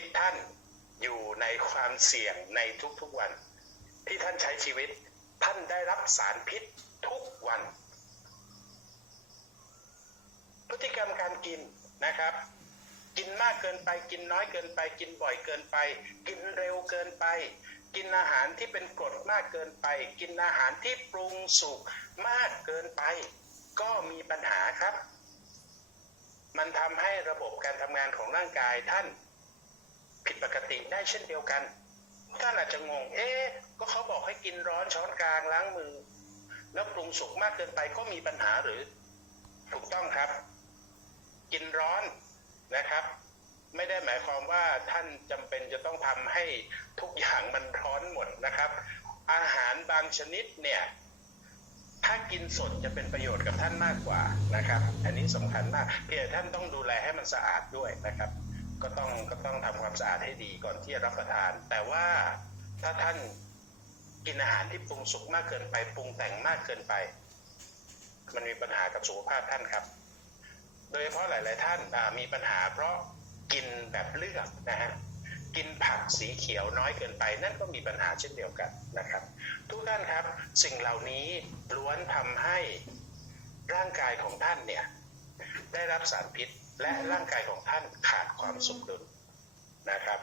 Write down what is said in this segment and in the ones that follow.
ตท่านอยู่ในความเสี่ยงในทุกๆวัน ที่ท่านใช้ชีวิต ท่านได้รับสารพิษทุกวัน พฤติกรรมการกินนะครับ กินมากเกินไปกินน้อยเกินไป กินบ่อยเกินไป กินเร็วเกินไป กินอาหารที่เป็นกรดมากเกินไป กินอาหารที่ปรุงสุกมากเกินไป ก็มีปัญหาครับ มันทำให้ระบบการทำงานของร่างกายท่าน ผิดปกติได้เช่นเดียวกัน ท่านอาจจะงง เอ๊ะก็เขาบอกให้กินร้อนช้อนกลางล้างมือ แล้วปรุงสุกมากเกินไปก็มีปัญหาหรือ ถูกต้องครับ กินร้อนนะครับ ไม่ได้หมายความว่าท่านจำเป็นจะต้องทำให้ทุกอย่างมันร้อนหมดนะครับ อาหารบางชนิดเนี่ยถ้ากินสดจะเป็นประโยชน์กับท่านมากกว่านะครับ อันนี้สำคัญมากเพียงท่านต้องดูแลให้มันสะอาดด้วยนะครับ ก็ต้องก็ต้องทำความสะอาดให้ดีก่อนที่จะรับประทาน แต่ว่าถ้าท่านกินอาหารที่ปรุงสุกมากเกินไปปรุงแต่งมากเกินไป มันมีปัญหากับสุขภาพท่านครับ โดยเฉพาะหลาย ๆ ท่านอ่ามีปัญหาเพราะกินแบบเลือกนะฮะกินผักสีเขียวน้อยเกินไป นั่นก็มีปัญหาเช่นเดียวกันนะครับ ทุกท่านครับสิ่งเหล่านี้ล้วนทำให้ร่างกายของท่านเนี่ยได้รับสารพิษ และร่างกายของท่านขาดความสมดุลนะครับ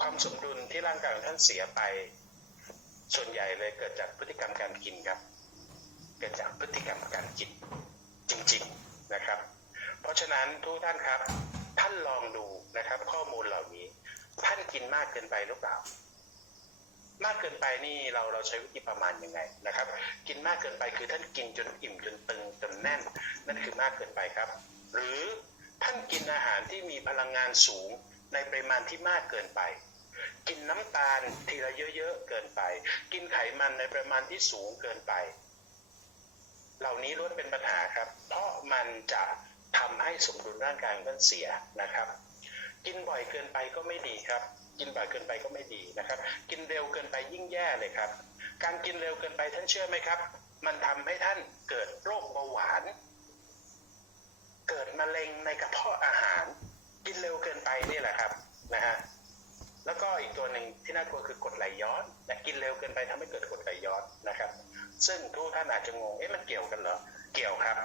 ความสมดุลที่ร่างกายของท่านเสียไป ส่วนใหญ่เลยเกิดจากพฤติกรรมการกินครับ เกิดจากพฤติกรรมการกินจริงๆนะครับ เพราะฉะนั้นทุกท่านครับ ท่านลองดูนะครับ ข้อมูลเหล่านี้ ท่านกินมากเกินไปหรือเปล่ามากเกินไปนี่เราเราใช้วิธีประมาณยังไงนะครับ กินมากเกินไปคือท่านกินจนอิ่มจนตึงจนแน่น นั่นคือมากเกินไปครับ หรือท่านกินอาหารที่มีพลังงานสูงในปริมาณที่มากเกินไป กินน้ำตาลทีละเยอะๆเกินไป กินไขมันในปริมาณที่สูงเกินไป เหล่านี้ล้วนเป็นปัญหาครับ เพราะมันจะทำให้สมดุลร่างกายของท่านเสียนะครับ กินบ่อยเกินไปก็ไม่ดีครับ กินบ่อยเกินไปก็ไม่ดีนะครับ กินเร็วเกินไปยิ่งแย่เลยครับ การกินเร็วเกินไปท่านเชื่อไหมครับ มันทำให้ท่านเกิดโรคเบาหวาน เกิดมะเร็งในกระเพาะอาหาร กินเร็วเกินไปนี่แหละครับนะฮะแล้วก็อีกตัวหนึ่งที่น่ากลัวคือกดไหลย้อนแต่กินเร็วเกินไปทำให้เกิดกดไหลย้อนนะครับ ซึ่งทุกท่านอาจจะงงเอ๊ะมันเกี่ยวกันเหรอเกี่ยวครับ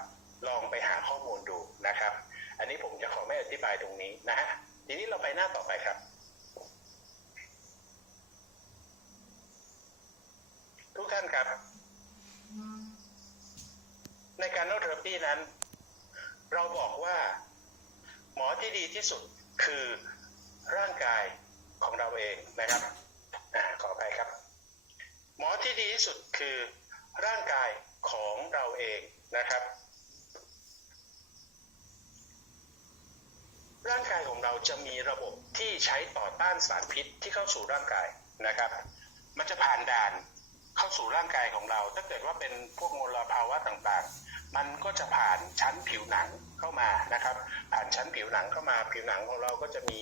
ลองไปหาข้อมูลดูนะครับ อันนี้ผมจะขอไม่อธิบายตรงนี้นะฮะทีนี้เราไปหน้าต่อไปครับ ทุกท่านครับ ในการโนเทอราปีนั้น เราบอกว่า หมอที่ดีที่สุดคือร่างกายของเราเองนะครับขออภัยครับ หมอที่ดีที่สุดคือร่างกายของเราเองนะครับ ร่างกายของเราจะมีระบบที่ใช้ต่อต้านสารพิษที่เข้าสู่ร่างกายนะครับ มันจะผ่านด่านเข้าสู่ร่างกายของเรา ถ้าเกิดว่าเป็นพวกมลภาวะต่างๆ มันก็จะผ่านชั้นผิวหนังเข้ามานะครับ ผ่านชั้นผิวหนังเข้ามา ผิวหนังของเราก็จะมี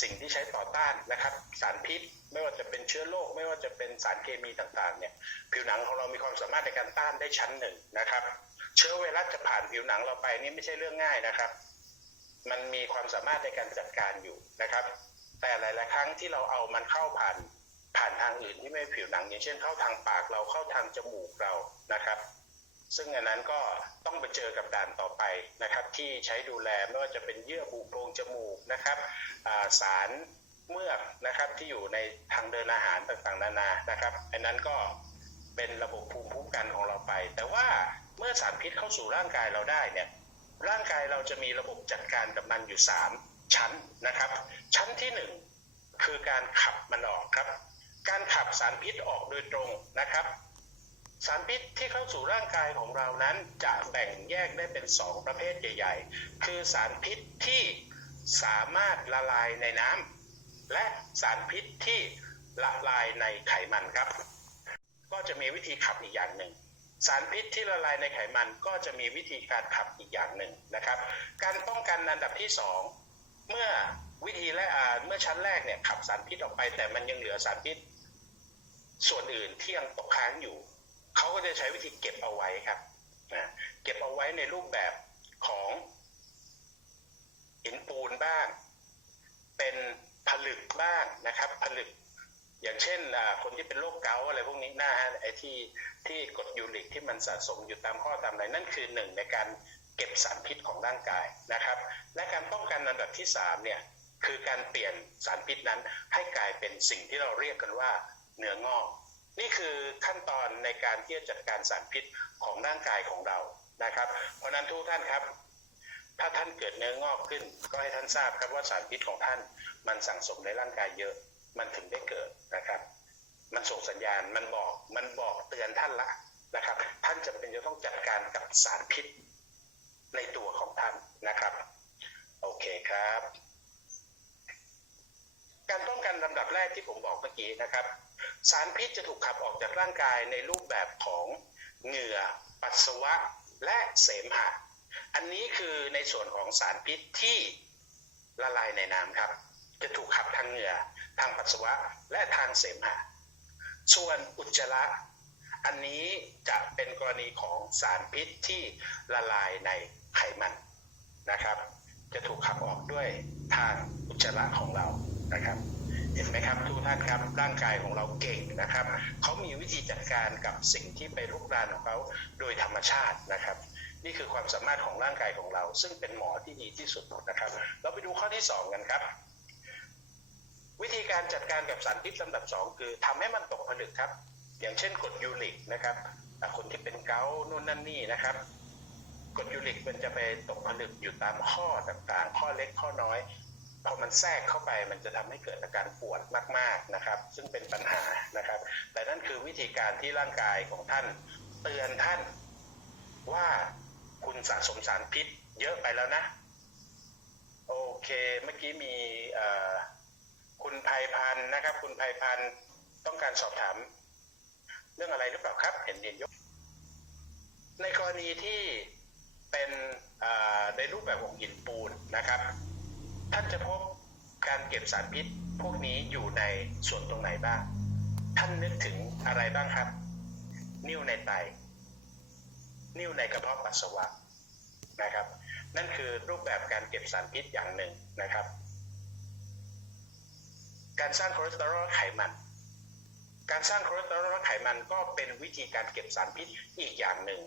สิ่งที่ใช้ต่อต้านนะครับ สารพิษ ไม่ว่าจะเป็นเชื้อโรคไม่ว่าจะเป็นสารเคมีต่างๆเนี่ยผิวหนังของเรามีความสามารถในการต้านได้ชั้นหนึ่งนะครับ เชื้อไวรัสจะผ่านผิวหนังเราไปนี่ไม่ใช่เรื่องง่ายนะครับ มันมีความสามารถในการจัดการอยู่นะครับ แต่หลาย ๆ ครั้งที่เราเอามันเข้าผ่านผ่านทางอื่นที่ไม่ผิวหนัง อย่างเช่นเข้าทางปากเราเข้าทางจมูกเรานะครับ ซึ่งอันนั้นก็ต้องไปเจอกับด่านต่อไปนะครับ ที่ใช้ดูแลไม่ว่าจะเป็นเยื่อบุโพรงจมูกนะครับาสารเมือกนะครับที่อยู่ในทางเดินอาหารต่างๆ นานานะครับ อันนั้นก็เป็นระบบภูมิคุ้มกันของเราไป แต่ว่าเมื่อสารพิษเข้าสู่ร่างกายเราได้เนี่ยร่างกายเราจะมีระบบจัดการกับมันอยู่ 3 ชั้นนะครับ ชั้นที่ 1 คือการขับมันออกครับ การขับสารพิษออกโดยตรงนะครับ สารพิษที่เข้าสู่ร่างกายของเรานั้นจะแบ่งแยกได้เป็น 2 ประเภทใหญ่ ๆ คือสารพิษที่สามารถละลายในน้ำและสารพิษที่ละลายในไขมันครับ ก็จะมีวิธีขับอีกอย่างหนึ่ง สารพิษที่ละลายในไขมันก็จะมีวิธีการขับอีกอย่างหนึ่งนะครับ การป้องกันอันดับที่สองเมื่อวิธีแรกเมื่อชั้นแรกเนี่ยขับสารพิษออกไป แต่มันยังเหลือสารพิษ ส่วนอื่นที่ยังตกค้างอยู่ เขาก็จะใช้วิธีเก็บเอาไว้ครับนะเก็บเอาไว้ในรูปแบบของหินปูนบ้าง เป็นผลึกบ้างนะครับ ผลึก อย่างเช่นคนที่เป็นโรคเกาต์อะไรพวกนี้นะฮะไอ้ที่ที่กรดยูริกที่มันสะสมอยู่ตามข้อตามอะไรนั่นคือหนึ่งในการเก็บสารพิษของร่างกายนะครับ และการป้องกันอันดับที่สามเนี่ยคือการเปลี่ยนสารพิษนั้นให้กลายเป็นสิ่งที่เราเรียกกันว่าเนื้องอก นี่คือขั้นตอนในการที่จะจัดการสารพิษของร่างกายของเรานะครับ เพราะนั้นทุกท่านครับ ถ้าท่านเกิดเนื้องอกขึ้น ก็ให้ท่านทราบครับว่าสารพิษของท่าน มันสั่งสมในร่างกายเยอะ มันถึงได้เกิดนะครับ มันส่งสัญญาณมันบอกมันบอกเตือนท่านละนะครับ ท่านจะเป็นจะต้องจัดการกับสารพิษในตัวของท่านนะครับ โอเคครับ การป้องกันลำดับแรกที่ผมบอกเมื่อกี้นะครับ สารพิษจะถูกขับออกจากร่างกายในรูปแบบของเหงื่อ ปัสสาวะ และเสมหะ อันนี้คือในส่วนของสารพิษที่ละลายในน้ำครับ จะถูกขับทางเหงื่อ ทางปัสสาวะ และทางเสมหะ ส่วนอุจจาระ อันนี้จะเป็นกรณีของสารพิษที่ละลายในไขมันนะครับ จะถูกขับออกด้วยทางอุจจาระของเรานะครับ เห็นไหมครับทุกท่านครับร่างกายของเราเก่งนะครับเขามีวิธีจัดการกับสิ่งที่ไปรุกรานของเขาโดยธรรมชาตินะครับ นี่คือความสามารถของร่างกายของเรา ซึ่งเป็นหมอที่ดีที่สุดนะครับ เราไปดูข้อที่สองกันครับ วิธีการจัดการกับสารพิษลำดับสองคือทำให้มันตกผลึกครับ อย่างเช่นกรดยูริกนะครับคนที่เป็นเกาต์นู่นนั่นนี่นะครับกรดยูริกมันจะไปตกผลึกอยู่ตามข้อต่างๆ ข้อเล็กข้อน้อย พอมันแทรกเข้าไปมันจะทำให้เกิดอาการปวดมาก ๆนะครับ ซึ่งเป็นปัญหานะครับ แต่นั่นคือวิธีการที่ร่างกายของท่าน เตือนท่านว่าคุณสะสมสารพิษเยอะไปแล้วนะ โอเคเมื่อกี้มีคุณภัยพันธ์นะครับ คุณภัยพันธ์ต้องการสอบถาม เรื่องอะไรหรือเปล่าครับ เห็นเห็นยก ในกรณีที่เป็นในรูปแบบของหินปูนนะครับ ท่านจะพบการเก็บสารพิษ พวกนี้อยู่ในส่วนตรงไหนบ้าง ท่านนึกถึงอะไรบ้างครับ นิ่วในไต นิ่วในกระเพาะปัสสาวะนะครับ นั่นคือรูปแบบการเก็บสารพิษอย่างหนึ่งนะครับ การสร้างคอเลสเตอรอลไขมัน การสร้างคอเลสเตอรอลไขมันก็เป็นวิธีการเก็บสารพิษอีกอย่างหนึ่ง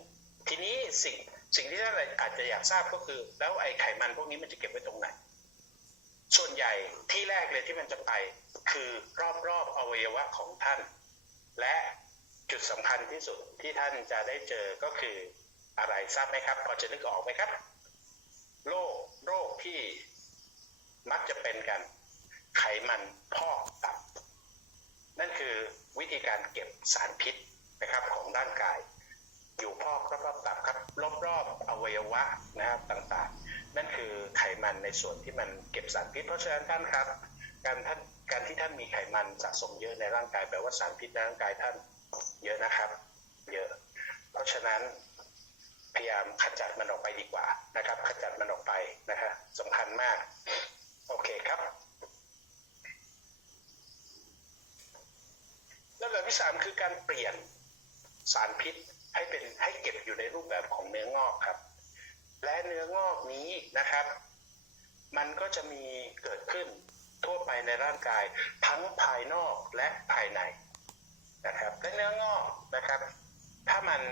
ทีนี้สิ่งสิ่งที่ท่านอาจจะอยากทราบก็คือ แล้วไอไขมันพวกนี้มันจะเก็บไว้ตรงไหน ส่วนใหญ่ที่แรกเลยที่มันจะไป คือรอบๆอบอวัยวะของท่าน และจุดสำคัญที่สุดที่ท่านจะได้เจอก็คืออะไรทราบไหมครับพอจะนึกออกไหมครับ โรคโรคที่มักจะเป็นกัน ไขมันพอกตับ นั่นคือวิธีการเก็บสารพิษนะครับของร่างกาย อยู่พอกรอบๆตับครับรอบๆอวัยวะนะครับต่างๆ นั่นคือไขมันในส่วนที่มันเก็บสารพิษ เพราะฉะนั้นท่านครับ การท่านการที่ท่านมีไขมันสะสมเยอะในร่างกายแปลว่าสารพิษในร่างกายท่านเยอะนะครับ เยอะ เพราะฉะนั้นพยายามขจัดมันออกไปดีกว่านะครับขจัดมันออกไปนะครับสำคัญมาก โอเคครับแล้วแบบที่สามคือการเปลี่ยนสารพิษให้เป็นให้เก็บอยู่ในรูปแบบของเนื้องอกครับ และเนื้องอกนี้นะครับ มันก็จะมีเกิดขึ้นทั่วไปในร่างกายทั้งภายนอกและภายในนะครับและเนื้องอกนะครับ ถ้ามัน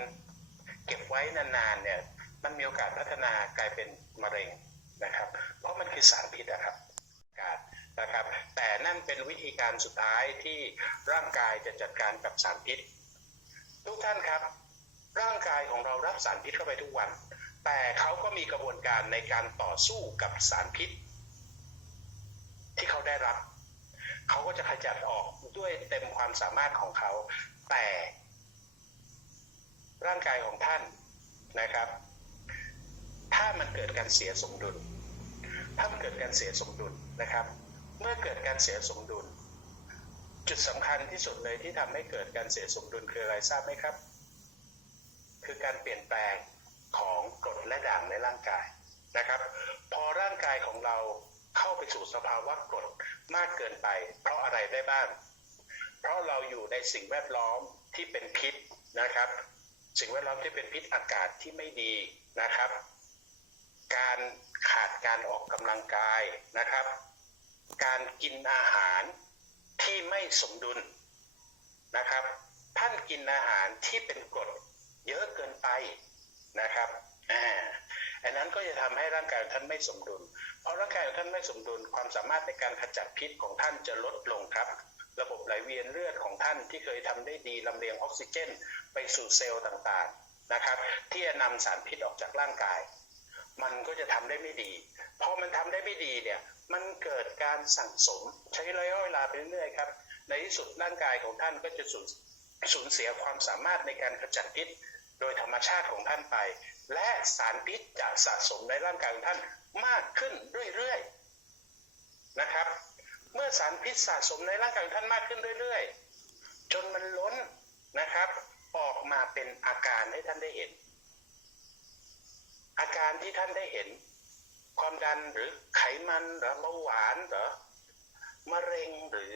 เก็บไว้นานๆเนี่ยมันมีโอกาสพัฒนากลายเป็นมะเร็งนะครับ เพราะมันคือสารพิษนะครับการนะครับ แต่นั่นเป็นวิธีการสุดท้ายที่ร่างกายจะจัดการกับสารพิษ ทุกท่านครับ ร่างกายของเรารับสารพิษเข้าไปทุกวัน แต่เขาก็มีกระบวนการในการต่อสู้กับสารพิษ ที่เขาได้รับ เขาก็จะขจัดออกด้วยเต็มความสามารถของเขา แต่ร่างกายของท่านนะครับ ถ้ามันเกิดการเสียสมดุล ถ้ามันเกิดการเสียสมดุลนะครับ เมื่อเกิดการเสียสมดุล จุดสำคัญที่สุดเลยที่ทำให้เกิดการเสียสมดุลคืออะไรทราบไหมครับ คือการเปลี่ยนแปลง ด่างในร่างกายนะครับ พอร่างกายของเราเข้าไปสู่สภาวะกรดมากเกินไป เพราะอะไรได้บ้าง เพราะเราอยู่ในสิ่งแวดล้อมที่เป็นพิษนะครับ สิ่งแวดล้อมที่เป็นพิษอากาศที่ไม่ดีนะครับ การขาดการออกกำลังกายนะครับ การกินอาหารที่ไม่สมดุลนะครับ ท่านกินอาหารที่เป็นกรดเยอะเกินไปนะครับ อ่าอันนั้นก็จะทำให้ร่างกายของท่านไม่สมดุล เพราะร่างกายของท่านไม่สมดุลความสามารถในการขจัดพิษของท่านจะลดลงครับ ระบบไหลเวียนเลือดของท่านที่เคยทำได้ดีลำเลียงออกซิเจน ไปสู่เซลล์ต่างๆนะครับ ที่จะนำสารพิษออกจากร่างกาย มันก็จะทำได้ไม่ดีพอมันทำได้ไม่ดีเนี่ยมันเกิดการสั่งสมใช้ระยะเวลาไปเรื่อยๆครับ ในที่สุดร่างกายของท่านก็จะสูญสูญเสียความสามารถในการขจัดพิษ โดยธรรมชาติของท่านไป และสารพิษจะสะสมในร่างกายของท่านมากขึ้นเรื่อยๆนะครับ เมื่อสารพิษสะสมในร่างกายของท่านมากขึ้นเรื่อยๆ จนมันล้นนะครับ ออกมาเป็นอาการให้ท่านได้เห็น อาการที่ท่านได้เห็น ความดันหรือไขมันหรือเบาหวานหรือมะเร็งหรือ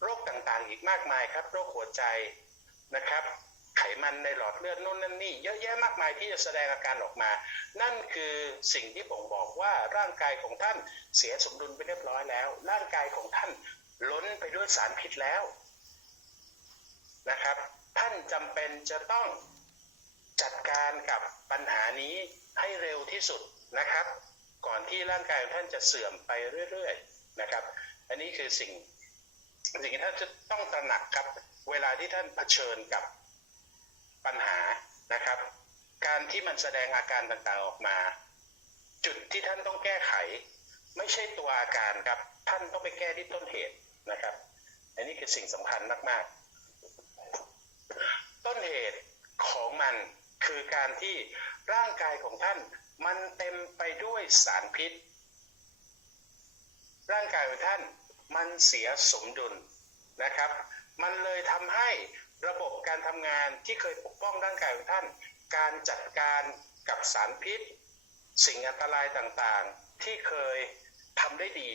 โรคต่างๆ อีกมากมายครับ โรคหัวใจนะครับ ไขมันในหลอดเลือดนู่นนั่นนี่เยอะแยะมากมายที่จะแสดงอาการออกมา นั่นคือสิ่งที่ผมบอกว่าร่างกายของท่านเสียสมดุลไปเรียบร้อยแล้ว ร่างกายของท่านล้นไปด้วยสารพิษแล้วนะครับ ท่านจำเป็นจะต้องจัดการกับปัญหานี้ให้เร็วที่สุดนะครับ ก่อนที่ร่างกายของท่านจะเสื่อมไปเรื่อยๆนะครับ อันนี้คือสิ่งสิ่งที่ท่านจะต้องตระหนักครับ เวลาที่ท่านเผชิญกับ ปัญหานะครับ การที่มันแสดงอาการต่างๆออกมา จุดที่ท่านต้องแก้ไข ไม่ใช่ตัวอาการครับ ท่านต้องไปแก้ที่ต้นเหตุนะครับ อันนี้คือสิ่งสำคัญมากๆ ต้นเหตุของมันคือการที่ร่างกายของท่านมันเต็มไปด้วยสารพิษ ร่างกายของท่านมันเสียสมดุลนะครับ มันเลยทำให้ ระบบการทำงานที่เคยปกป้องร่างกายของท่าน การจัดการกับสารพิษ สิ่งอันตรายต่างๆ ที่เคยทำได้ดี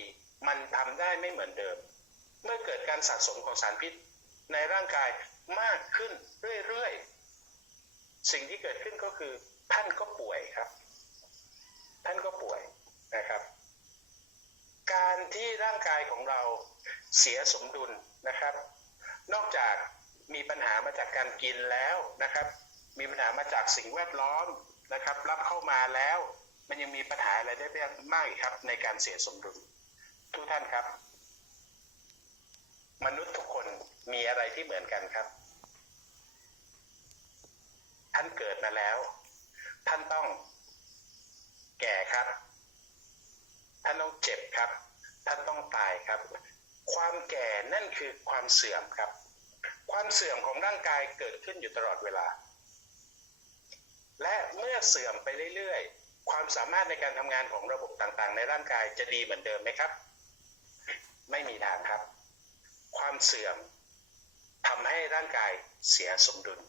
มันทำได้ไม่เหมือนเดิม เมื่อเกิดการสะสมของสารพิษในร่างกายมากขึ้นเรื่อยๆ สิ่งที่เกิดขึ้นก็คือท่านก็ป่วยครับ ท่านก็ป่วยนะครับ การที่ร่างกายของเราเสียสมดุลนะครับ นอกจาก มีปัญหามาจากการกินแล้วนะครับ มีปัญหามาจากสิ่งแวดล้อมนะครับ รับเข้ามาแล้ว มันยังมีปัญหาอะไรได้มากอีกครับ ในการเสียสมดุลทุกท่านครับ มนุษย์ทุกคนมีอะไรที่เหมือนกันครับ ท่านเกิดมาแล้ว ท่านต้องแก่ครับ ท่านต้องเจ็บครับ ท่านต้องตายครับ ความแก่นั่นคือความเสื่อมครับ ความเสื่อมของร่างกายเกิดขึ้นอยู่ตลอดเวลา และเมื่อเสื่อมไปเรื่อยๆ ความสามารถในการทำงานของระบบต่างๆ ในร่างกายจะดีเหมือนเดิมไหมครับ ไม่มีทางครับ ความเสื่อมทำให้ร่างกายเสียสมดุล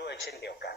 ด้วยเช่นเดียวกัน